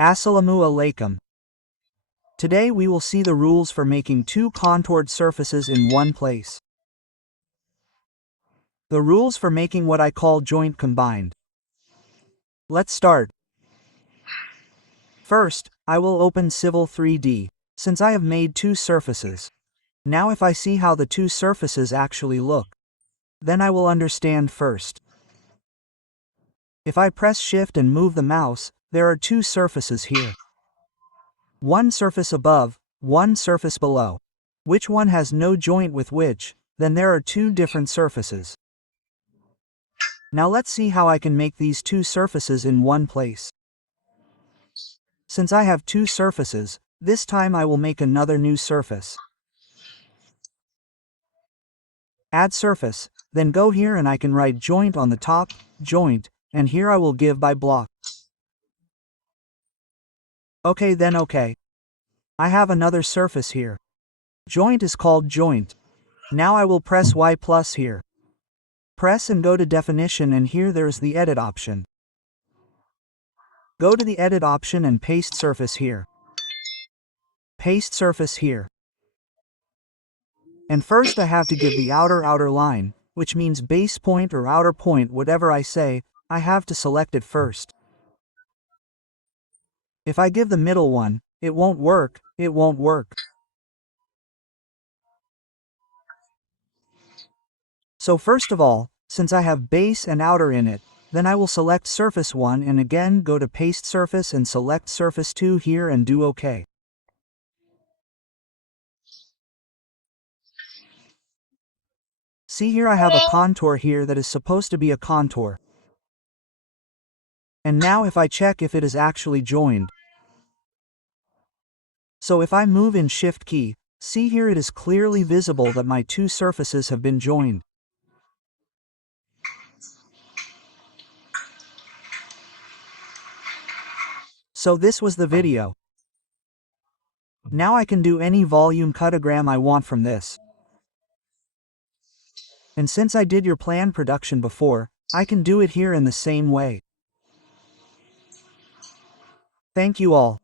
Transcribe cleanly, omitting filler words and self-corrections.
Assalamu alaikum. Today we will see the rules for making two contoured surfaces in one place. The rules for making what I call joint combined. Let's start. First, I will open Civil 3D, since I have made two surfaces. Now if I see how the two surfaces actually look, then I will understand first. If I press Shift and move the mouse, there are two surfaces here. One surface above, one surface below. Which one has no joint with which, then there are two different surfaces. Now let's see how I can make these two surfaces in one place. Since I have two surfaces, this time I will make another new surface. Add surface, then go here and I can write joint on the top, joint, and here I will give by block. Okay. I have another surface here. Joint is called joint. Now I will press Y plus here. Press and go to definition and here there's the edit option. Go to the edit option and paste surface here. Paste surface here. And first I have to give the outer line, which means base point or outer point, whatever I say, I have to select it first. If I give the middle one, it won't work. So first of all, since I have base and outer in it, then I will select surface 1 and again go to paste surface and select surface 2 here and do OK. See here I have a contour here that is supposed to be a contour. And now if I check if it is actually joined. So if I move in Shift key, see here it is clearly visible that my two surfaces have been joined. So this was the video. Now I can do any volume cutagram I want from this. And since I did your plan production before, I can do it here in the same way. Thank you all.